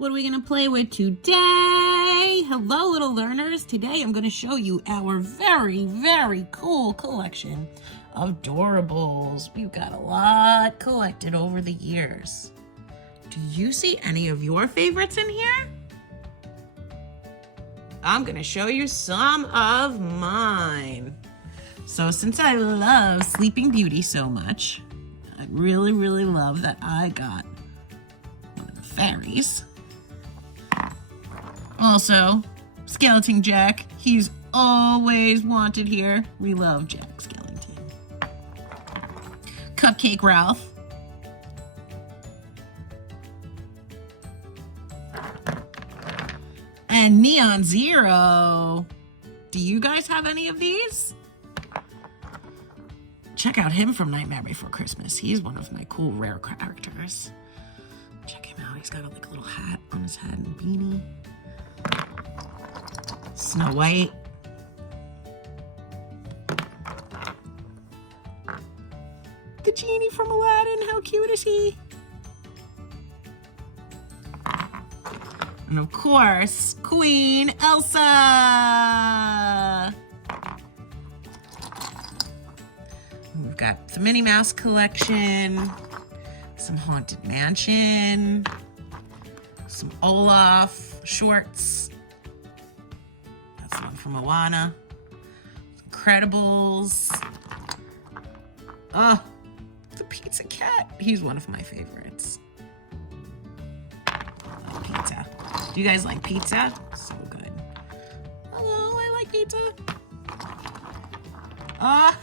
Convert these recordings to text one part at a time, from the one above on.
What are we going to play with today? Hello, little learners. Today I'm going to show you our very, very cool collection of Doorables. We've got a lot collected over the years. Do you see any of your favorites in here? I'm going to show you some of mine. So since I love Sleeping Beauty so much, I really, really love that I got one of the fairies. Also, Skeleton Jack. He's always wanted here. We love Jack Skellington. Cupcake Ralph. And Neon Zero. Do you guys have any of these? Check out him from Nightmare Before Christmas. He's one of my cool rare characters. Check him out. He's got like a little hat on his head and a beanie. Snow White. The genie from Aladdin. How cute is he? And of course, Queen Elsa. We've got the Minnie Mouse collection, some Haunted Mansion, some Olaf shorts. That's the one from Moana. Incredibles. Oh, the Pizza Cat. He's one of my favorites. I love pizza. Do you guys like pizza? So good. Hello, I like pizza. Oh,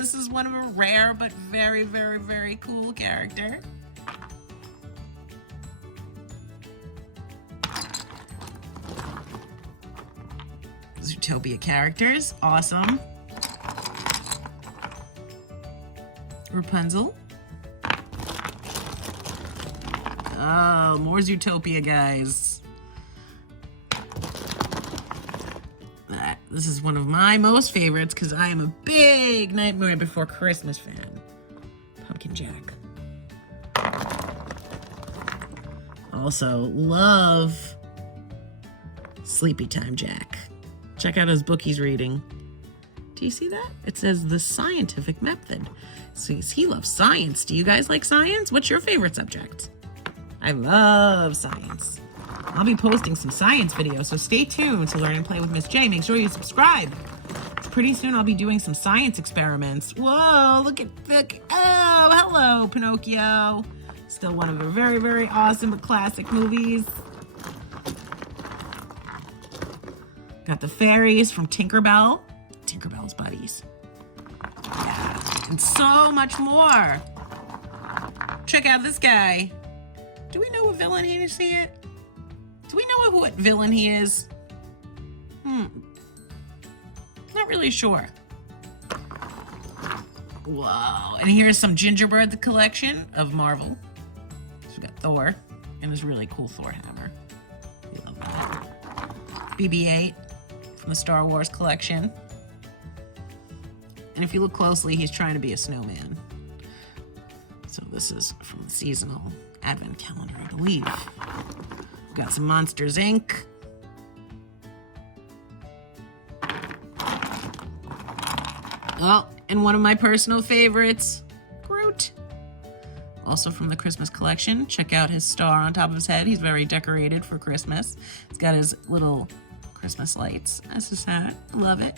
this is one of a rare but very, very, very cool character. Zootopia characters, awesome. Rapunzel. Oh, more Zootopia guys. This is one of my most favorites because I am a big Nightmare Before Christmas fan. Pumpkin Jack. Also love Sleepy Time Jack. Check out his book he's reading. Do you see that? It says The Scientific Method. So he loves science. Do you guys like science? What's your favorite subject? I love science. I'll be posting some science videos, so stay tuned to Learn and Play with Miss J. Make sure you subscribe. Pretty soon I'll be doing some science experiments. Whoa, look at oh, hello, Pinocchio. Still one of the very, very awesome but classic movies. Got the fairies from Tinkerbell. Tinkerbell's buddies. Yeah, and so much more. Check out this guy. Do we know what villain he is yet? Do we know what villain he is? Not really sure. Whoa. And here's some Gingerbread the collection of Marvel. So we got Thor and his really cool Thor hammer. We love that. BB-8 from the Star Wars collection. And if you look closely, he's trying to be a snowman. So this is from the seasonal advent calendar, I believe. We've got some Monsters, Inc. Oh, and one of my personal favorites, Groot. Also from the Christmas collection. Check out his star on top of his head. He's very decorated for Christmas. He's got his little Christmas lights as his hat. Love it.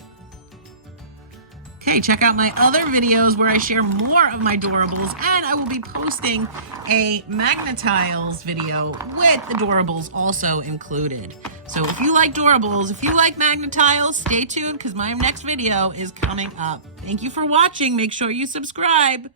Okay, check out my other videos where I share more of my Doorables, and I will be posting a Magnetiles video with the Doorables also included. So if you like Doorables, if you like Magnetiles, stay tuned because my next video is coming up. Thank you for watching. Make sure you subscribe.